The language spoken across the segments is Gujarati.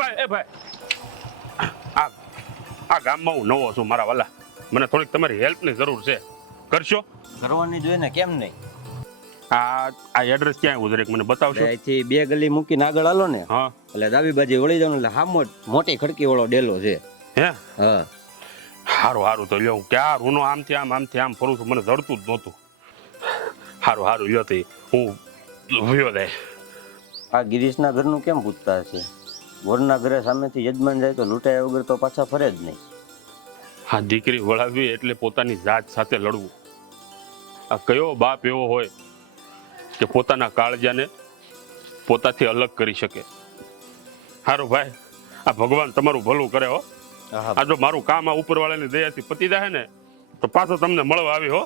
ભાઈ આ ગામમાં હું નવો છું મારા વાલા, મને થોડીક તમારી હેલ્પની જરૂર છે, કરશો? કરવાની જોઈએ ને, કેમ નહીં? આ એડ્રેસ ક્યાં આવ્યું જરીક મને બતાવશો? અહીંથી 2 ગલી મૂકીને આગળ હાલો ને, હા એટલે ડાબી બાજુ વળી જવાનું, એટલે હામો મોટી ખડકી વાળો ડેલો છે. હે હા, હારું તો લ્યો, હું ક્યાં રૂનો આમથી આમ ફરું છું, મને જડતું જ નહોતું. હારું લ્યો તે હું વયો જાય. આ ગિરીશના ઘરનું કેમ પૂછતા હશે? વરના ઘરે સામેથી યજમાન જાય તો લૂંટાયા વગર તો પાછા ફરે જ નહીં. હા, દીકરી વળાવવી એટલે પોતાની જાત સાથે લડવું. આ કયો બાપ એવો હોય કે પોતાના કાળજાને પોતાથી અલગ કરી શકે? હારું ભાઈ, આ ભગવાન તમારું ભલું કરે હો. આ જો મારું કામ આ ઉપરવાળાની દયાથી પતી જાય ને તો પાછો તમને મળવા આવી હો.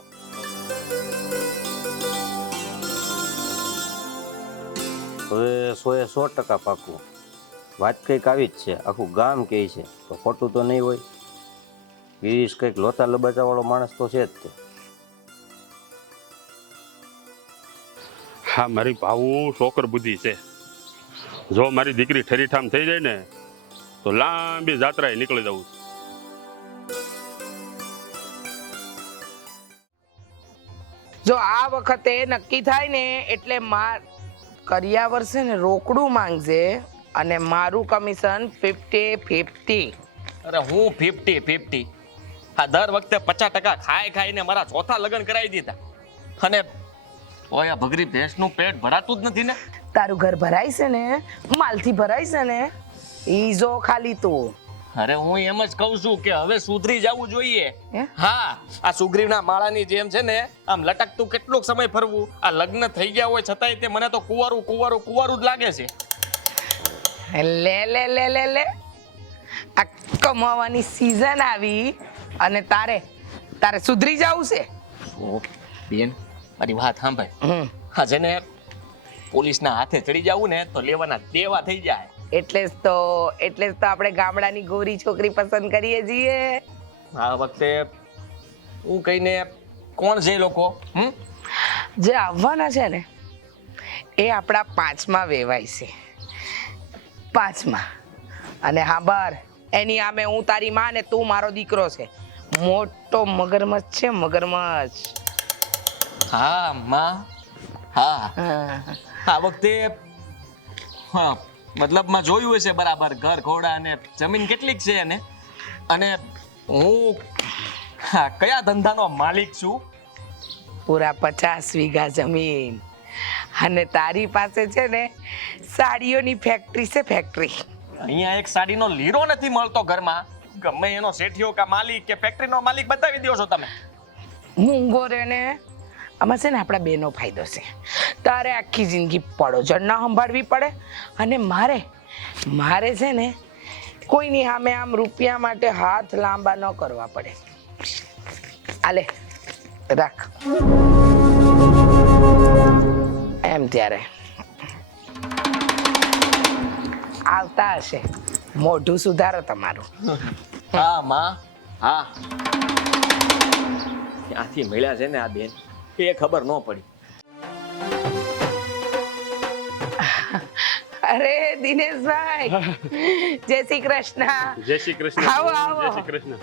હવે 100% પાકું. વાત કંઈક આવી જ છે, આખું ગામ કહે છે, તો ખોટું તો નહીં હોય. ગિરીશ કંઈક લોતા લબાચા વાળો માણસ તો છે જ તે. હા, મારી ભાવું શોકર બુદ્ધિ છે. જો મારી દીકરી ઠરીઠામ થઈ જાય ને તો લાંબી જાત્રાએ નીકળી જવું. જો આ વખતે નક્કી થાય ને એટલે કરિયાવર છે ને રોકડું માંગજે અને મારું કમિશન 50-50. અરે હું 50-50? આ દર વખતે 50% ખાઈને મારા ચોથા લગ્ન કરાવી દીધા, અને ઓય આ ભગરી ભેંસનું પેટ ભરાતું જ નથી ને. તારું ઘર ભરાય છે ને, માલથી ભરાય છે ને, ઈ જો ખાલી તું. અરે હું એમ જ કહું છું કે હવે સુધરી જવું જોઈએ. હે? હા, આ સુગ્રીવના માળાની જેમ છે ને આમ લટકતું કેટલોક સમય ફરવું. આ લગ્ન થઈ ગયા હોય છતાંય તે મને તો કુંવારું જ લાગે છે. લે આ કમાવાની સીઝન આવી અને તારે સુધરી જવું છે. ઓ બેન, મારી વાત સાંભળ. હા, જેને પોલીસના હાથે ચડી જવું ને તો લેવાના દેવા થઈ જાય. એટલે જ તો આપણે ગામડાની ગોરી છોકરી પસંદ કરીએ છીએ. આ વખતે હું કહીને કોણ છે લોકો? જે આવવાના છે ને એ આપણા 5મા વેવાય છે. 5મા. અને હા બર, એની આમે હું તારી માં ને તું મારો દીકરો છે. મોટો મગરમચ્છ છે, મગરમચ્છ. હા માં, હા. આ વખતે હા મતલબમાં જોયું હશે બરાબર, ઘર ઘોડા અને જમીન કેટલીક છે એને, અને હું કયા ધંધાનો માલિક છું? પૂરા 50 વીઘા જમીન. અને તારી પાસે છે ને સાડીઓની ફેક્ટરી છે, ફેક્ટરી. અહીંયા એક સાડીનો લીરો નથી મળતો ઘરમાં. ગમે એનો શેઠિયો કે માલિક કે ફેક્ટરીનો માલિક બતાવી દો છો તમે. મૂંગો રે ને, આમાં છે ને આપણા બેનો ફાયદો છે. તારે આખી જિંદગી પડોજણ ના સંભાળવી પડે, અને મારે છે ને કોઈની સામે આમ રૂપિયા માટે હાથ લાંબા ન કરવા પડે. આલે રાખ એમ. ત્યારે આવતા હશે, મોઢું સુધારો તમારું. હા માં, હા. ક્યાંથી મળ્યા છે ને આ બેન એ ખબર ન પડી. અરે દિનેશભાઈ, જય શ્રી કૃષ્ણ. જય શ્રી કૃષ્ણ. આવો જય શ્રી કૃષ્ણ.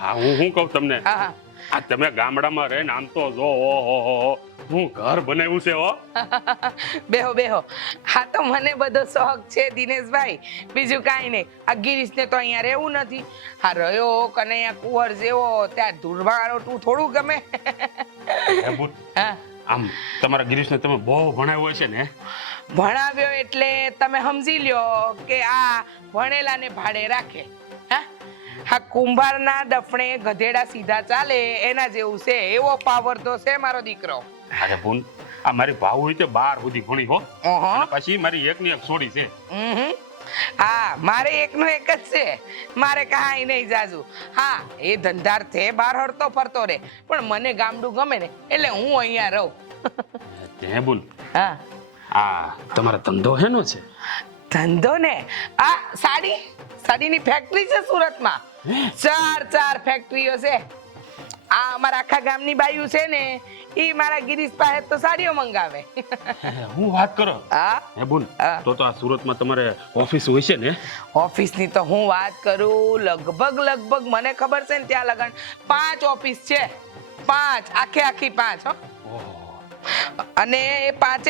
હા, હું કહું તમને, હા, આ તમે ગામડામાં રહે ને આમ તો જો ઓહો હું ઘર બનાવ્યું છે હો. બેહો. હા તો મને બધો શોખ છે દિનેશભાઈ, બીજું કાંઈ નહીં. આ ગિરીશને તો અહીંયા રહેવું નથી. હા રહ્યો કનૈયા કુંવર જેવો ત્યાં ધૂળવાળો તું થોડું ગમે. હા, આમ તમારા ગિરીશને તમે બહુ ભણાવ્યો છે ને? ભણાવ્યો એટલે તમે સમજી લ્યો કે આ ભણેલા ને ભાડે રાખે. હા, કુંભારના ડફણે ગધેડા સીધા ચાલે એના જેવું છે. એવો પાવર તો છે મારો દીકરો. અરે બોન, આ મારી ભાવ હોય તે 12 સુધી ભણી હો, અને પછી મારી એકની એક છોડી છે. હા, મારે એકનો એક જ છે, મારે કાંઈ નહીં જાજુ. હા, એ ધંધાર્થે બહાર હરતો ફરતો રે, પણ મને ગામડું ગમે ને એટલે હું અહીંયા રહું. હે બોન, હા, આ તમારો ધંધો હેનો છે? ધંધો ને આ સાડીની ફેક્ટરી છે સુરતમાં. 4 ફેક્ટરીઓ છે. આ અમારા આખા ગામની બાયું છે ને ઈ મારા ગિરીશ પાસે તો સાડીઓ મંગાવે. હું વાત કરો હા હે બોન હા. તો આ સુરતમાં તમારે ઓફિસ હોય છે ને? ઓફિસની તો હું વાત કરું, લગભગ મને ખબર છે ને ત્યાં લગન 5 ઓફિસ છે. 5 આખી 5 હો. અને એ 5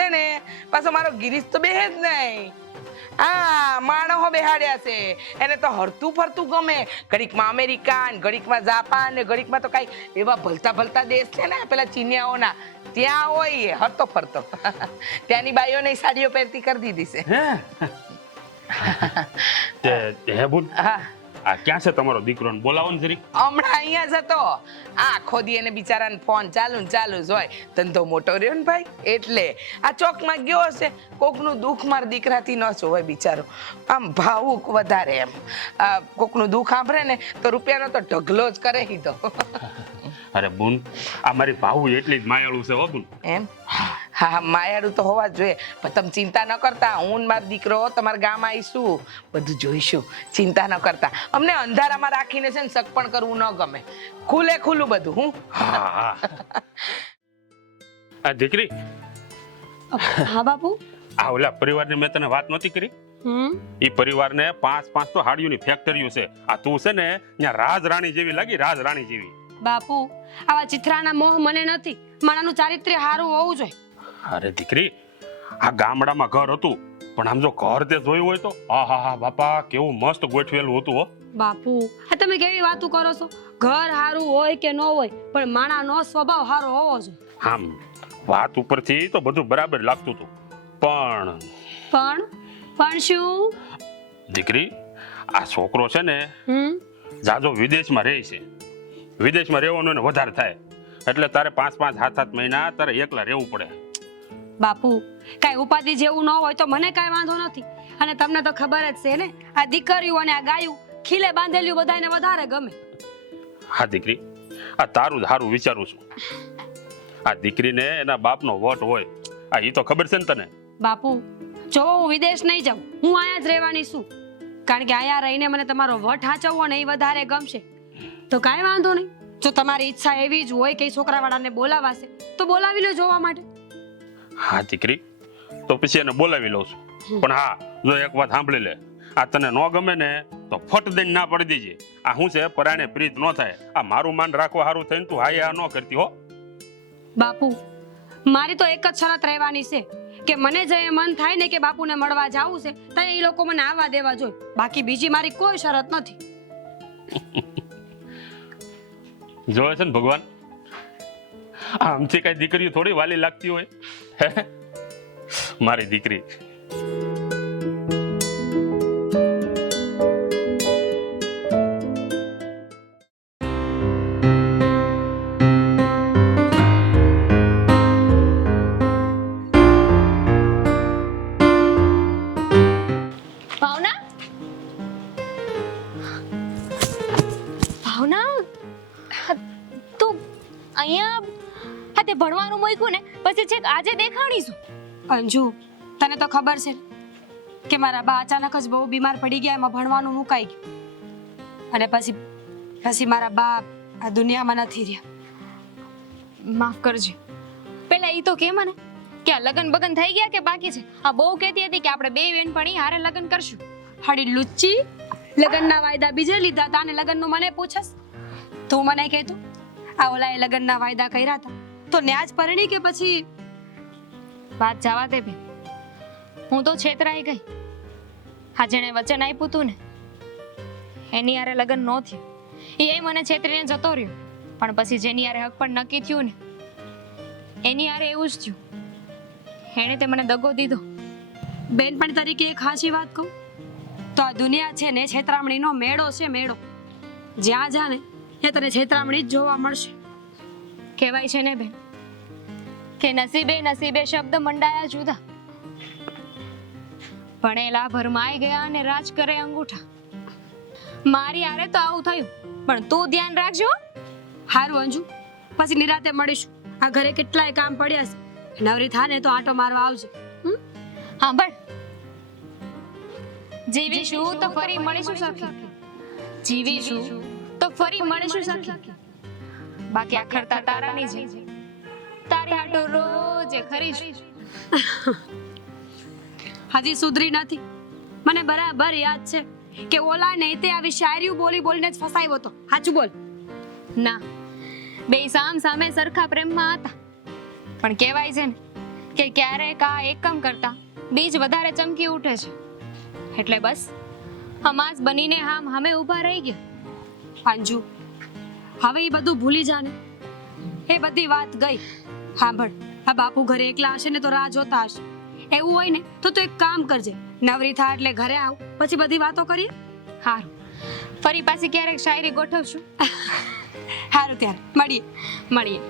છે ને પાછો મારો ગિરીશ તો બેહે જ નહીં. હા માણસો બેહાડ્યા છે એને તો હરતું ફરતું ગમે. ઘડીકમાં અમેરિકા ને ઘડીકમાં જાપાન ને ઘડીકમાં તો કઈ એવા ભલતા દેશ છે ને પેલા ચીનિયાઓના ત્યાં હોય એ હરતો ફરતો. ત્યાંની બાઈઓને સાડીઓ પહેરતી કરી દીધી છે. હે બોન હા આ ક્યાં છે તમારો દીકરો ને બોલાવો ને જરીક. હમણાં અહીંયા જ હતો. આખો દી એને બિચારાને ફોન ચાલુ જ હોય. ધંધો મોટો રહ્યો ને ભાઈ એટલે આ ચોકમાં ગયો હશે. કોકનું દુઃખ મારા દીકરાથી ન જોવાય બિચારો. આમ ભાવુક વધારે એમ. કોકનું દુઃખ સાંભળે ને તો રૂપિયાનો તો ઢગલો જ કરે હીધો. અરે બોન આ મારી ભાવ એટલી જ માયાળું છે હો બોન. એમ હા માયાળું તો હોવા જ જોઈએ. પણ તમે ચિંતા ન કરતા, હું ને મારો દીકરો તમારા ગામ આવીશું, બધું જોઈશું. ચિંતા ન કરતા. અમને અંધારામાં રાખીને છે ને સગપણ કરવું ન ગમે. ખુલ્લું બધું. હું હા આ દીકરી હા બાપુ. આ ઓલા પરિવારની મેં તને વાત નહોતી કરી? એ પરિવારને 5 તો હાડીઓની ફેક્ટરીઓ છે. આ તું છે ને ત્યાં રાજરાણી જેવી લાગી, રાજરાણી જેવી. બાપુ આવા ચિત્રાના મોહ મને નથી. માણાનું ચારિત્ર્ય સારું હોવું જોઈએ. અરે દીકરી આ ગામડામાં ઘર હતું પણ આમ જો ઘર તે જોયું હોય તો હા બાપા કેવું મસ્ત ગોઠવેલું હતું હો. બાપુ આ તમે કેવી વાતો કરો છો? ઘર સારું હોય કે ન હોય પણ માણાનો સ્વભાવ સારો હોવો જોઈએ. આમ વાત ઉપરથી તો બધું બરાબર લાગતું હતું પણ શું દીકરી આ છોકરો છે ને જાજો વિદેશમાં રહે છે. વિદેશમાં રહેવાનું એને વધારે થાય એટલે તારે 5 7 મહિના તારે એકલા રહેવું પડે. બાપુ કાઈ ઉપાધિ જેવું ન હોય તો મને કાઈ વાંધો નથી. અને તમને તો ખબર જ છે ને આ દીકરીઓ અને આ ગાયું ખીલે બાંધેલું બધાને વધારે ગમે. હા દીકરી આ તારું સારું વિચારું છું. આ દીકરીને એના બાપનો વટ હોય આ ઈ તો ખબર છે ને તને? બાપુ જો હું વિદેશ નહીં જાઉં, હું અહીંયા જ રહેવાની છું. કારણ કે અહીંયા રહીને મને તમારો વટ હાચવવો ને એ વધારે ગમશે. તો કાંઈ વાંધો નહીં. જો તમારી ઈચ્છા એવી જ હોય કે છોકરાવાળાને બોલાવાશે તો બોલાવી લો જોવા માટે. હા દીકરી તો પછી એને બોલાવી લઉં છું. પણ હા જો એક વાત સાંભળી લે, આ તને ન ગમે ને તો ફટ દઈને ના પડી દેજે. આ શું છે પરાણે પ્રીત ન થાય. આ મારું માન રાખવા સારું થઈને તું હાયા ન કરતી હો. બાપુ મારી તો એક જ શરત રહેવાની છે કે મને જે મન થાય ને કે બાપુને મળવા જાવું છે તો એ લોકો મને આવવા દેવા જોઈએ. બાકી બીજી મારી કોઈ શરત નથી. જોવે છે ને ભગવાન આમથી કઈ દીકરીઓ થોડી વાલી લાગતી હોય. મારી દીકરી ભાવના તું અહીંયા હા તે ભણવાનું મૂક્યું ને પછી છેક આજે દેખાણીશું. અંજુ તને તો ખબર છે કે મારા બા અચાનક જ બહુ બીમાર પડી ગયા, એમાં ભણવાનું મુકાઈ ગયું અને પછી મારા બા આ દુનિયામાં નથી રહ્યા. માફ કરજો. પેલા ઈ તો કે મને કે આ લગન બગન થઈ ગયા કે બાકી છે? આ બહુ કહેતી હતી કે આપણે બે બેનપણી હારે લગન કરશું. હાડી લુચ્ચી, લગનના વાયદા બીજે લીધા હતા અને લગનનું મને પૂછસ? તું મને કહેતું આ ઓલાએ લગનના વાયદા કર્યા હતા તો ન્યાજ પરણી કે પછી? વાત જવા દે બેન, હું તો છેતરાઈ ગઈ. હા જેણે વચન આપ્યું તું ને એની હારે લગન ન થયું, એ મને છેતરીને જતો રહ્યો. પણ પછી જેની હારે હક પણ નક્કી થયું ને એની હારે એવું જ થયું. એણે તે મને દગો દીધો. બેનપણી તરીકે એક હાચી વાત કહું તો આ દુનિયા છે ને છેતરામણીનો મેળો છે, મેળો. જ્યાં જા ને ત્યાં તને છેતરામણી જ જોવા મળશે. કહેવાય છે ને બેન કે નસીબે નસીબે શબ્દ મંડાયા જુદા. ભણેલા ભરમાઈ ગયા અને રાજ કરે અંગૂઠા. મારી હારે તો આવું થયું પણ તું ધ્યાન રાખજો. હારું અંજુ, પછી નિરાતે મળીશું. આ ઘરે કેટલાય કામ પડ્યા છે, નવરી થાને તો આટો મારવા આવજે. હા બળ જીવીશું તો ફરી મળીશું સખી. જીવીશું તો ફરી મળીશું સખી. બાકી આખરતા તારાની છે તારી હાટો રોજ ખરીશ. હજી સુધરી નથી. મને બરાબર યાદ છે કે ઓલા ને તે આવી શાયરીઓ બોલી બોલીને જ ફસાયો હતો. સાચું બોલ. ના, બે સામ સામે સરખા પ્રેમમાં હતા, પણ કહેવાય છે ને કે ક્યારેક આ એકમ કરતા બીજ વધારે ચમકી ઉઠે છે, એટલે બસ હમાસ બનીને હામ હામે ઊભા રહી ગયા. અંજુ, હવે એ બધું ભૂલી જા ને. એ બધી વાત ગઈ. સાંભળ, આ બાપુ ઘરે એકલા હશે ને તો રાહ જોતા હશે. એવું હોય ને તો તું એક કામ કરજે, નવરી થા એટલે ઘરે આવ, પછી બધી વાતો કરીએ. હારું, ફરી પાછી ક્યારેક શાયરી ગોઠવશું. સારું, ત્યારે મળીએ. મળીએ.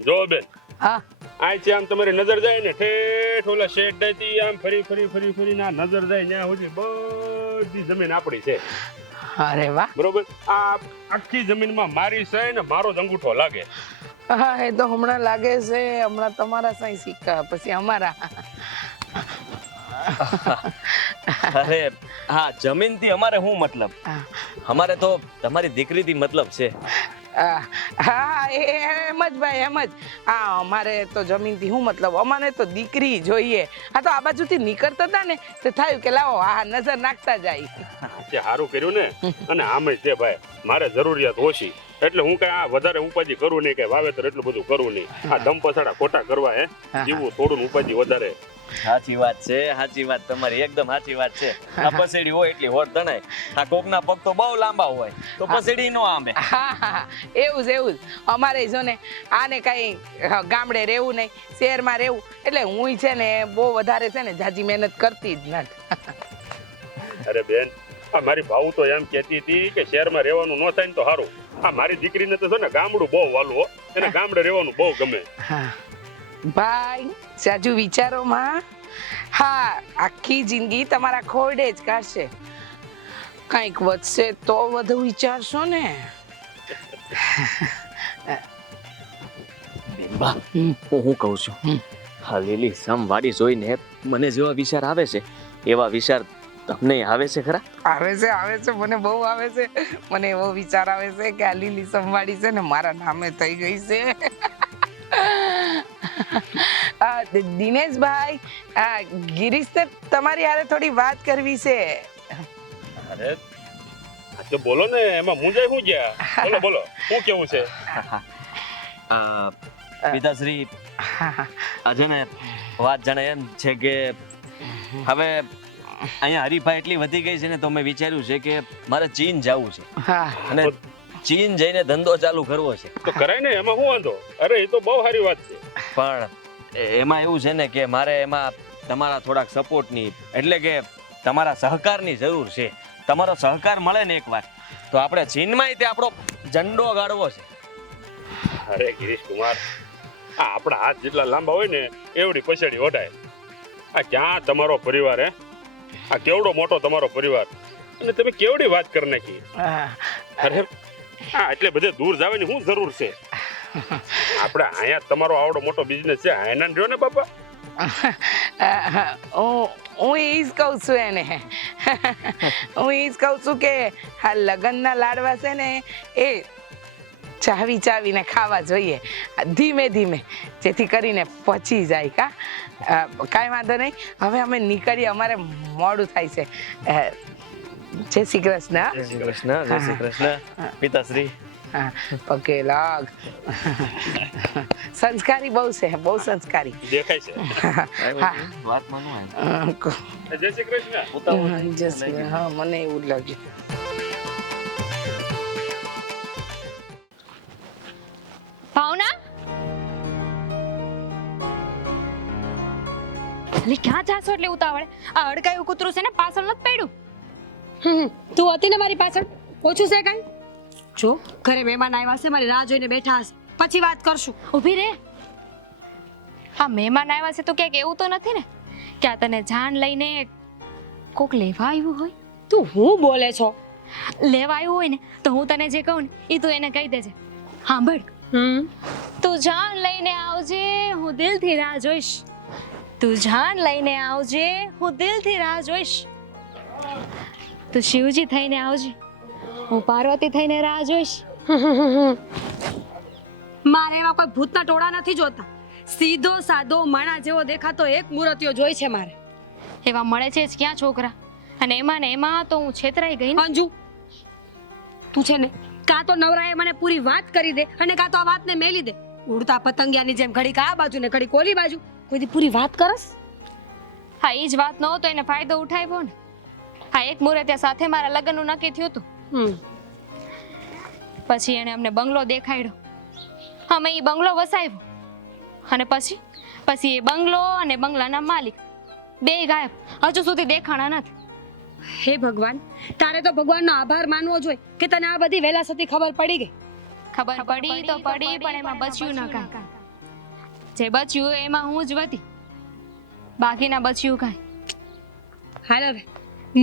જો બેન, હા અહીંથી આમ તમારી નજર જાય ને ઠેઠ ઓલા શેઠ ડાયથી આમ ફરી ફરી ફરી ફરીને આ નજર જાય ત્યાં સુધી બધી જમીન આપણી છે. અરે વાહ. બરોબર? આ આખી જમીનમાં મારી છે ને મારો જ અંગૂઠો લાગે. હા, એ તો હમણાં લાગે છે, હમણાં તમારા સાઈ સિક્કા, પછી અમારા. અરે હા, જમીનથી અમારે શું મતલબ? અમારે તો તમારી દીકરીથી મતલબ છે. હા, એમ જ ભાઈ, એમ જ. હા, અમારે તો જમીનથી શું મતલબ, અમારે તો દીકરી જોઈએ. આ તો આ બાજુથી નીકળતા હતા ને તો થયું કે લાવો આ નજર નાખતા જાય. તે સારું કર્યું ને. અને આમે છે ભાઈ, મારે જરૂરિયાત ઓછી, એટલે હું કઈ આ વધારે ઉપાધિ કરું નહીં, કે વાવેતર એટલું બધું કરું નહીં. આ દમ પછાડા ખોટા કરવા હે જીવું થોડું ઉપાધિ વધારે. સાચી વાત છે, સાચી વાત તમારી, એકદમ સાચી વાત છે. આ પસેડી હોય એટલી હોટ તણાય. આ કોકના પગ તો બહુ લાંબા હોય તો પસેડી નો આંબે. હા, એવું જ એવું જ. અમારે જો ને આને કઈ ગામડે રહેવું નહીં, શહેરમાં રહેવું, એટલે હું છે ને બહુ વધારે છે ને જાજી મહેનત કરતી જ નથી. અરે બેન, આ મારી ભાવ તો એમ કહેતી હતી કે શહેરમાં રહેવાનું ન થાય ને તો સારું. આ મારી દીકરીને તો છે ને ગામડું બહુ વાલું હો, એને ગામડે રહેવાનું બહુ ગમે. હા ભાઈ, સાજુ વિચારો માં. હા, આખી જિંદગી તમારા ખોરડે જ કાઢશે, કંઈક વધશે તો વધુ વિચારશો ને. બેનબા, હું કહું છું, હા લીલી સમવાડી જોઈને મને જેવા વિચાર આવે છે એવા વિચાર તમને આવે છે ખરા? આવે છે, મને બહુ આવે છે. મને એવો વિચાર આવે છે કે આ લીલી સંભાળી છે ને મારા નામે થઈ ગઈ છે. દિનેશભાઈ, ગિરીશ ને તમારી હારે થોડી વાત કરવી છે. અરે તો બોલો ને, એમાં મુંજાય શું ગયા? બોલો બોલો, શું કેવું છે? પિતાશ્રી, આજે ને વાત જાણે એમ છે કે હવે અહીંયા હરીફાઈ એટલી વધી ગઈ છે ને તો મેં વિચાર્યું છે કે મારે ચીન જવું છે. હા, અને ચીન જઈને ધંધો ચાલુ કરવો છે. તો કરાય ને, એમાં શું વાંધો? અરે એ તો બહુ સારી વાત છે. પણ એમાં એવું છે ને કે મારે એમાં તમારા થોડાક સપોર્ટની, એટલે કે તમારા સહકારની જરૂર છે. તમારો સહકાર મળે ને એકવાર તો આપણે ચીનમાં તે આપણો ઝંડો ગાળવો છે. અરે ગિરીશ કુમાર, આ આપણા હાથ જેટલા લાંબા હોય ને એવડી પછાડી ઓઢાય. આ ક્યાં તમારો પરિવાર હે? આ કેવડો મોટો તમારો પરિવાર, અને તમે કેવડી વાત કરી નાખી. અરે હા, એટલે બધે દૂર જવાની શું જરૂર છે? આપણે અહીંયા તમારો આવડો મોટો બિઝનેસ છે, અહીંયા રહ્યો ને બાપા. હું એ જ કહું છું એને. હું એ જ કહું છું કે આ લગ્નના લાડવા છે ને એ ચાવી ચાવીને ખાવા જોઈએ, ધીમે ધીમે, જેથી કરીને પચી જાય. કાંઈ વાંધો નહીં, હવે અમે નીકળીએ, અમારે મોડું થાય છે. જય શ્રી કૃષ્ણ. જય શ્રી કૃષ્ણ. જય શ્રી કૃષ્ણ પિતાશ્રી. પગે લાગ. સંસ્કારી બહુ છે, બહુ સંસ્કારી દેખાય છે. વાત માનો જય શ્રી કૃષ્ણ. હા, મને એવું જ લાગ્યું. ભાવના, અલી ક્યાં જાશો એટલે ઉતાવળે? આ અડકાયું કૂતરું છે ને પાછળ નથી પડ્યું? તું હતી ને મારી પાછળ, ઓછું છે કઈ? જો ઘરે મહેમાન આવ્યા છે, મારી રાહ જોઈને બેઠા હશે, પછી વાત કરશું. ઊભી રે. હા, મહેમાન આવ્યા છે તો ક્યાંક એવું તો નથી ને કે આ તને જાન લઈને કોક લેવા આવ્યું હોય? તું હું બોલે છો? લેવા આવ્યું હોય ને તો હું તને જે કહું ને એ તું એને કહી દેજે. સાંભળ, તું જાન લઈને આવજે, હું દિલથી રાહ જોઈશ. તું જાન લઈને આવજે, હું દિલથી રાહ જોઈશ. તું શિવજી થઈને આવજે, હું પાર્વતી થઈને રાહ જોઈશ. મારે એવા કોઈ ભૂતના ટોળા નથી જોતા. સીધો સાદો માણા જેવો દેખાતો એક મૂર્તિઓ જોઈ છે મારે. એવા મળે છે જ ક્યાં છોકરા? અને એમાં ને એમાં તો હું છેતરાઈ ગઈ ને. અંજુ, તું છે ને કાં તો નવરાએ મને પૂરી વાત કરી દે અને કાં તો આ વાતને મેલી દે. ઉડતા પતંગિયાની જેમ ઘડીક આ બાજુ ને ઘડીક ઓલી બાજુ. કોઈથી પૂરી વાત કરસ? હા, એ જ વાત ન હતો એને ફાયદો ઉઠાવ્યો ને. હા, એક મુહૂર્તે સાથે મારા લગ્નનું નક્કી થયું હતું. પછી એને અમને બંગલો દેખાડ્યો. અમે એ બંગલો વસાવ્યો અને પછી એ બંગલો અને બંગલાના માલિક બે ગાયબ, હજુ સુધી દેખાણા નથી. હે ભગવાન, તારે તો ભગવાનનો આભાર માનવો જોઈએ કે તને આ બધી વહેલા સતી ખબર પડી ગઈ. ખબર પડી તો પડી, પણ એમાં બચ્યું ન કાંઈ. જે બચ્યું એમાં હું જ હતી, બાકીના બચ્યું કાંઈ. હાલ હવે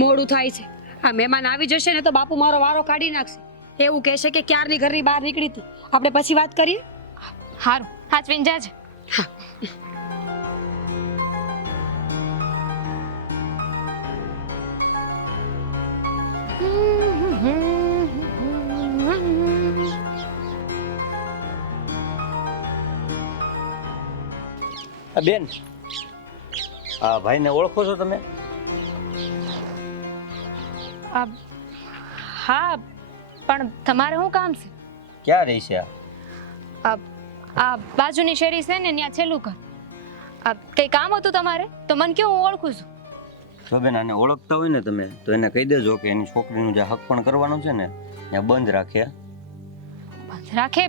મોડું થાય છે. આ મહેમાન આવી જશે ને તો બાપુ મારો વારો કાઢી નાખશે. એવું કહેશે કે ક્યારની ઘરની બહાર નીકળી હતી. આપણે પછી વાત કરીએ. હારું, હાચવીને જાજે. બેન, આ ભાઈને ઓળખો છો તમે? હા, પણ તમારે શું કામ છે? ક્યાં રહી છે આ? આ બાજુની શેરી છે ને ત્યાં છેલ્લું ઘર. કઈ કામ હતું તમારે તો મને કેવું, હું ઓળખું છું. જો બેન, આને ઓળખતા હોય ને તમે તો એને કહી દેજો કે એની છોકરીનું જે હક પણ કરવાનું છે ને ત્યાં બંધ રાખે. બંધ રાખે?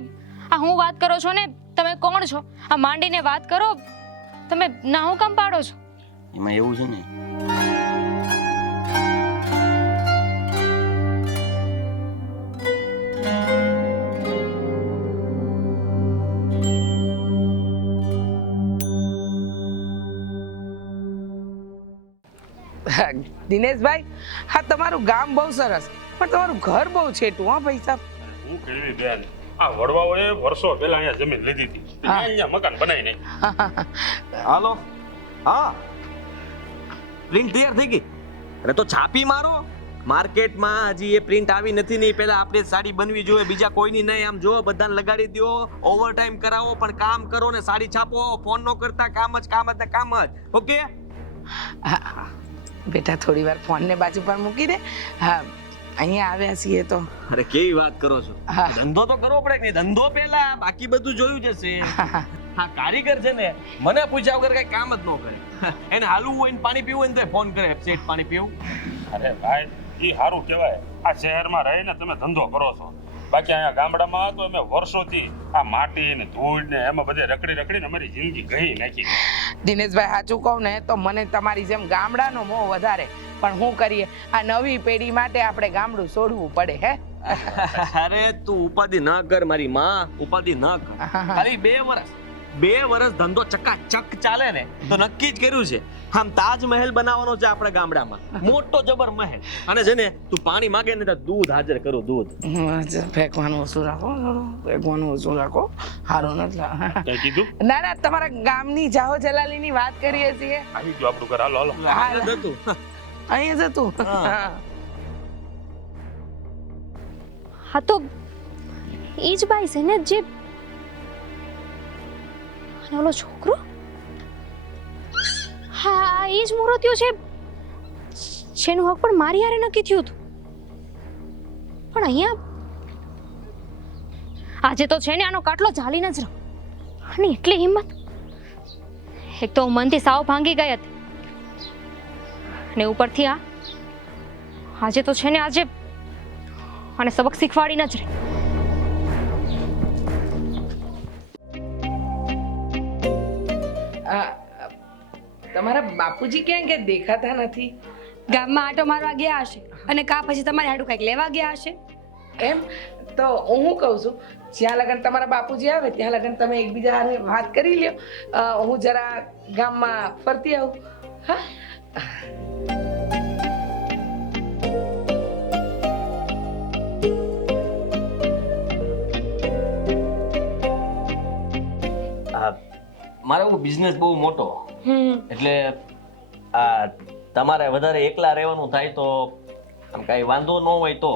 આ હું વાત કરો છો ને, તમે કોણ છો? આ માંડીને વાત કરો. તમે ના હું કામ પાડો છો? એમાં એવું છે ને, દિનેશભાઈ, હા તમારું ગામ બહુ સરસ, પણ તમારું ઘર બહુ છેટું. હા ભાઈ સાહેબ, હું કેવી બેન, આ વડવાઓએ વર્ષો પહેલા અહીંયા જમીન લીધી હતી, અહીંયા મકાન બનાવી નાખ્યું. હાલો. હા, પ્રિન્ટ તૈયાર થઈ ગઈ. અરે તો છાપી મારો. માર્કેટમાં હજી એ પ્રિન્ટ આવી નથી. નહીં પહેલા આપણે સાડી બનવી જોઈએ, બીજા કોઈની નહીં. આમ જો બધાને લગાડી દો, ઓવરટાઈમ કરાવો, પણ કામ કરો ને સાડી છાપો. ફોન નો કરતા કામ જ ને કામ જ. ઓકે બેટા થોડી વાર ફોન ને બાજુ પર મૂકી દે. હા, અહીંયા આવ્યા છીએ તો. અરે કેવી વાત કરો છો? હા. ધંધો તો કરવો પડે કે નહીં? ધંધો પહેલા, બાકી બધું જોયું જશે. હા, કારીગર છે ને મને પૂછ્યા વગર કઈ કામ જ ન કરે. એને હાલવું હોય ને પાણી પીવું હોય ને તો ફોન કરે, સેટ પાણી પીવું. અરે ભાઈ, એ સારું કહેવાય. આ શહેરમાં રહીને તમે ધંધો કરો છો, બાકી અહીંયા ગામડામાં તો અમે વર્ષોથી આ માટી ને ધૂળ ને એમાં બધે રખડીને અમારી જિંદગી ગઈ નાખી. દિનેશભાઈ, સાચું કહું ને તો મને તમારી જેમ ગામડાનો મોહ વધારે, પણ શું કરીએ, આ નવી પેઢી માટે આપણે ગામડું છોડવું પડે. હે અરે તું ઉપાધિ ન કર મારી માં, ઉપાધિ ન કર. ખાલી 2 વર્ષ ધંધો ચકાચક ચાલે ને તો નક્કી જ કર્યું છે, આમ તાજમહેલ બનાવવાનો છે આપણા ગામડામાં. મોટો જબર મહેલ. અને છે ને તું પાણી માંગે ને તો દૂધ હાજર કરું, દૂધ. ફેંકવાનું ઓછું રાખો, ફેંકવાનું ઓછું રાખો. સારું નથી. કઈ કીધું? ના ના, તમારા ગામની જાહો જલાલીની વાત કરીએ છીએ. આવી ગયું આપણું ઘર. હાલો હાલો. હાલ. હતું. અહીંયા જ હતું. હા. હા તો ઈ જ બાઈ છે ને જે અને ઓલો છોકરો. હા, ઈ જ મૂર્તિઓ છે જેનું હક પણ મારી હારે નક્કી થયું હતું. પણ અહીંયા આજે તો છે ને આનો કાટલો ચાલીને જ રહ્યો. અને એટલી હિંમત! એક તો હું મનથી સાવ ભાંગી ગઈ હતી, અને ઉપરથી આજે તો છે ને આજે અને સબક શીખવાડીને જ રહી. તમારા બાપુજી ક્યાં કે દેખાતા નથી? ગામમાં આટો મારવા ગયા હશે અને કા પછી તમારે હાડું કંઈક લેવા ગયા હશે. એમ તો હું કહું છું, જ્યાં લગન તમારા બાપુજી આવે ત્યાં લગન તમે એકબીજા હારે વાત કરી લ્યો. હું જરા ગામમાં ફરતી આવું. હા, મારો બિઝનેસ બહુ મોટો, એટલે આ તમારે વધારે એકલા રહેવાનું થાય તો આમ કઈ વાંધો ન હોય તો.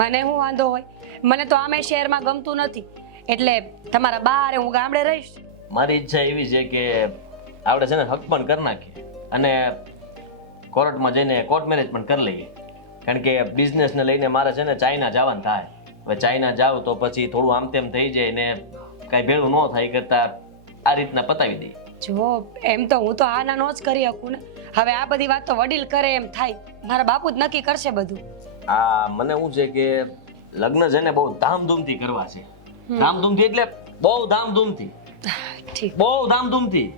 મને શું વાંધો હોય? મને તો આમે શહેરમાં ગમતું નથી, એટલે તમારા બા હારે હું ગામડે રહીશ. મારી ઈચ્છા એવી છે કે આપણે છે ને હક પણ કરી નાખીએ અને કોર્ટમાં જઈને કોર્ટ મેરેજ પણ કરી લઈએ. કારણ કે બિઝનેસને લઈને મારે છે ને ચાઇના જવાનું થાય. હવે ચાઇના જાવ તો પછી થોડું આમ તેમ થઈ જાય ને કાંઈ ભેળું ન થાય કરતાં આ રીતના પતાવી દઈએ. જો એમ તો હું તો હા ના નો જ કરી શકું ને. હવે આ બધી વાત તો વડીલ કરે એમ થાય, મારા બાપુ જ નક્કી કરશે બધું. આ મને શું છે કે લગ્ન છે ને બહુ ધામધૂમથી કરવા છે. ધામધૂમથી એટલે બહુ ધામધૂમથી, ઠીક, બહુ ધામધૂમથી.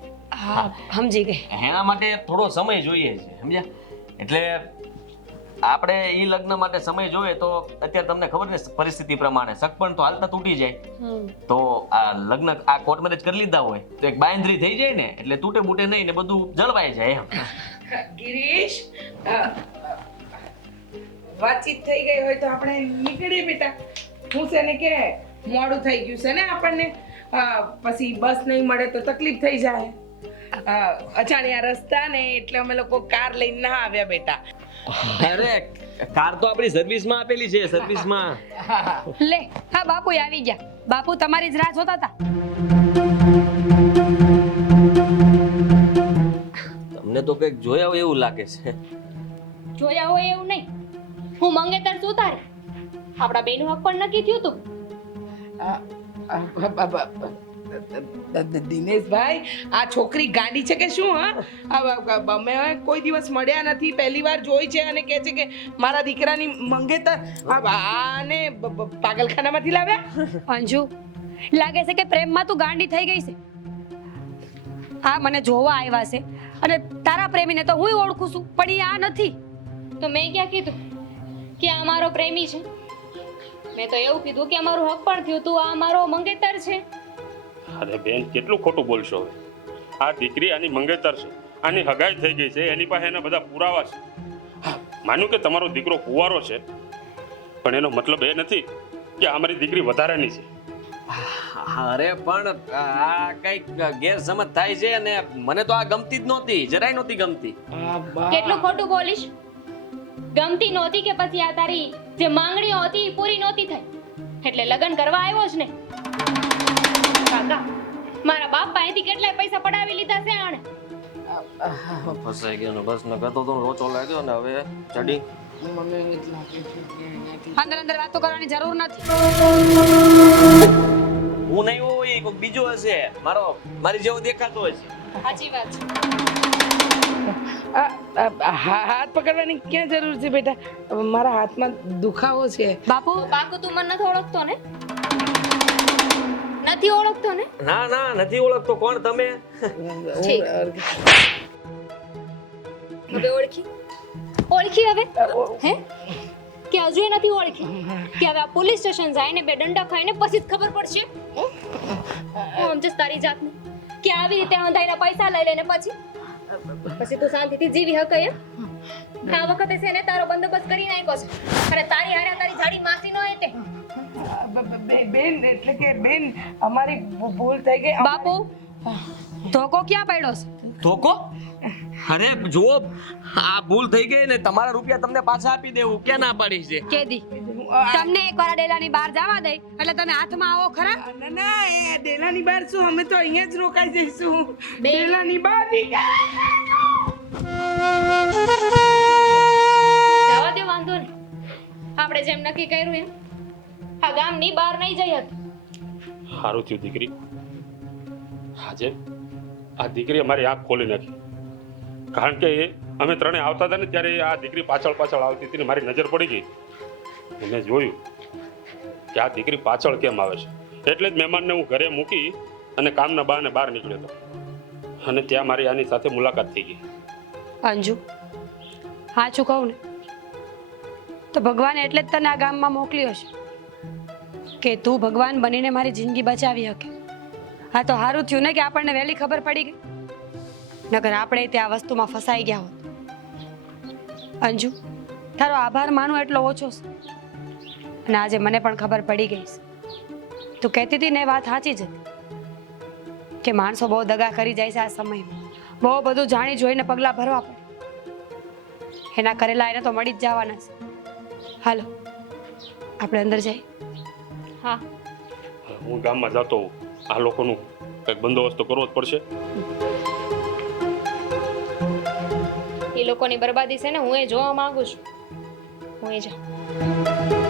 હા સમજી ગઈ. એના માટે થોડો સમય જોઈએ છે, સમજ્યા? એટલે આપણે એ લગ્ન માટે સમય જોઈએ તો અત્યારે તમને ખબર ને પરિસ્થિતિ પ્રમાણે સગપણ તો હાલતા તૂટી જાય. તો આ લગ્ન આ કોર્ટ મેરેજ કરી લીધા હોય તો એક બાંયધરી થઈ જાય ને એટલે તૂટે બૂટે નહીં ને બધું જળવાઈ જાય એમ. ગિરીશ, વાતચીત થઈ ગઈ હોય તો આપણે નીકળીએ બેટા. હું છે ને કે મોડું થઈ ગયું છે ને આપણને, પછી બસ નહીં મળે તો તકલીફ થઈ જાય. અજાણ્યા રસ્તા ને એટલે અમે લોકો કાર લઈને ના આવ્યા બેટા. અરે કાર તો આપણી સર્વિસમાં આપેલી છે, સર્વિસમાં. લે હા બાપુ આવી ગયા. બાપુ તમારી જ રાહ જોતા હતા. તમને તો કંઈક જોયા હોય એવું લાગે છે. જોયા હોય એવું નહીં, હું મંગેતર છું તારે. આપણા બેનું હક પણ નક્કી થયું તું. દિનેશભાઈ, આ છોકરી ગાંડી છે કે શું? અમે કોઈ દિવસ મળ્યા નથી, પહેલી વાર જોઈ છે અને કહે છે કે મારા દીકરાની મંગેતર. આને પાગલખાનામાંથી લાવ્યા? અંજુ, લાગે છે કે પ્રેમમાં તું ગાંડી થઈ ગઈ છે. હા મને જોવા આવ્યા છે અને તારા પ્રેમીને તો હું ઓળખું છું, પણ એ આ નથી. તો મેં ક્યાં કીધું કે આ મારો પ્રેમી છે? મેં તો એવું કીધું કે અમારું હક પણ થયું તું, આ મારો મંગેતર છે. અરે બેન, કેટલું ખોટું બોલશો હવે? આ દીકરી આની મંગેતર છે, આની હગાઈ થઈ ગઈ છે, એની પાસે એના બધા પુરાવા છે. હા, માનું કે તમારો દીકરો કુંવારો છે, પણ એનો મતલબ એ નથી કે અમારી દીકરી વધારાની છે. અરે પણ આ કઈક ગેરસમજ થાય છે અને મને તો આ ગમતી જ નહોતી, જરાય નહોતી ગમતી. કેટલું ખોટું બોલીશ? ગમતી નહોતી કે પછી આ તારી જે માંગણીઓ હતી એ પૂરી નહોતી થઈ એટલે લગ્ન કરવા આવ્યો જ ને? કાકા, મારા બાપ પાસેથી કેટલાય પૈસા પડાવી લીધા છે આણે. ફસાઈ ગયો ને બસ ન કરતો તો લોચો લાગ્યો ને હવે ચડી. અંદર અંદર વાતો કરવાની જરૂર નથી. હું નહીં હોય કોઈ બીજો હશે, મારી જેવો દેખાતો હશે. સાચી વાત છે. હાથ પકડવાની ક્યાં જરૂર છે બેટા? મારા હાથમાં દુખાવો છે. બાપુ બાપુ તું મને નથી ઓળખતો ને? નથી ઓળખતો ને? ના ના નથી ઓળખતો. કોણ તમે? હવે ઓળખી હવે હે કે હજુ નથી ઓળખી? કે હવે આ પોલીસ સ્ટેશન જાય ને બે દંડા ખાઈને પછી જ ખબર પડશે. હું સમજસ તારી જાતને કે આવી રીતે અંધાઈના પૈસા લઈ લઈને પછી તું શાંતિથી જીવી હકે એમ? આ વખતે છે ને તારો બંદોબસ્ત કરી નાખ્યો છે. અરે તારી હારે તારી જાડી માસી નો તે બેન, એટલે કે બેન અમારી ભૂલ થઈ ગઈ. બાપુ ધોકો ક્યાં પડ્યો છે? ધોકો? અરે જુઓ, આ ભૂલ થઈ ગઈ ને તમારા રૂપિયા તમને પાછા આપી દેવું. ક્યાં ના પાડી છે? કેદી તમને એકવાર ડેલાની બહાર જવા દે એટલે તમે હાથમાં આવો ખરા? ના ના, એ ડેલાની બહાર શું, અમે તો અહીંયા જ રોકાઈ જઈશું. ડેલાની બહાર જવા દે, વાંધો નહીં. આપણે જેમ નક્કી કર્યું એમ આ ગામની બહાર નહીં જઈ હતી. સારું થયું દીકરી, આજે આ દીકરી અમારી આંખ ખોલી નાખી. કારણ કે અમે ત્રણે આવતા હતા ને ત્યારે આ દીકરી પાછળ પાછળ આવતી હતી ને મારી નજર પડી ગઈ. મેં જોયું કે આ દીકરી પાછળ કેમ આવે છે, એટલે જ મહેમાનને હું ઘરે મૂકી અને કામના બહાને બહાર નીકળ્યો હતો અને ત્યાં મારી આની સાથે મુલાકાત થઈ ગઈ. અંજુ, સાચું કહું ને તો ભગવાને એટલે જ તને આ ગામમાં મોકલ્યો છે કે તું ભગવાન બનીને મારી જિંદગી બચાવી શકે. હા તો સારું થયું ને કે આપણને વહેલી ખબર પડી ગઈ, નકર આપણે ત્યાં વસ્તુમાં ફસાઈ ગયા હોત. અંજુ, તારો આભાર માનું એટલો ઓછો છે અને આજે મને પણ ખબર પડી ગઈ છે. તું કહેતી હતી ને એ વાત સાચી જ હતી કે માણસો બહુ દગા કરી જાય છે આ સમયમાં. બહુ બધું જાણી જોઈને પગલાં ભરવા પડે. એના કરેલા એને તો મળી જ જવાના છે. હાલો આપણે અંદર જઈએ. હા હું ગામમાં જતો હોઉં. આ લોકોનું કંઈક બંદોબસ્ત તો કરવો જ પડશે. એ લોકોની બરબાદી છે ને હું એ જોવા માંગુ છું. હું એ જા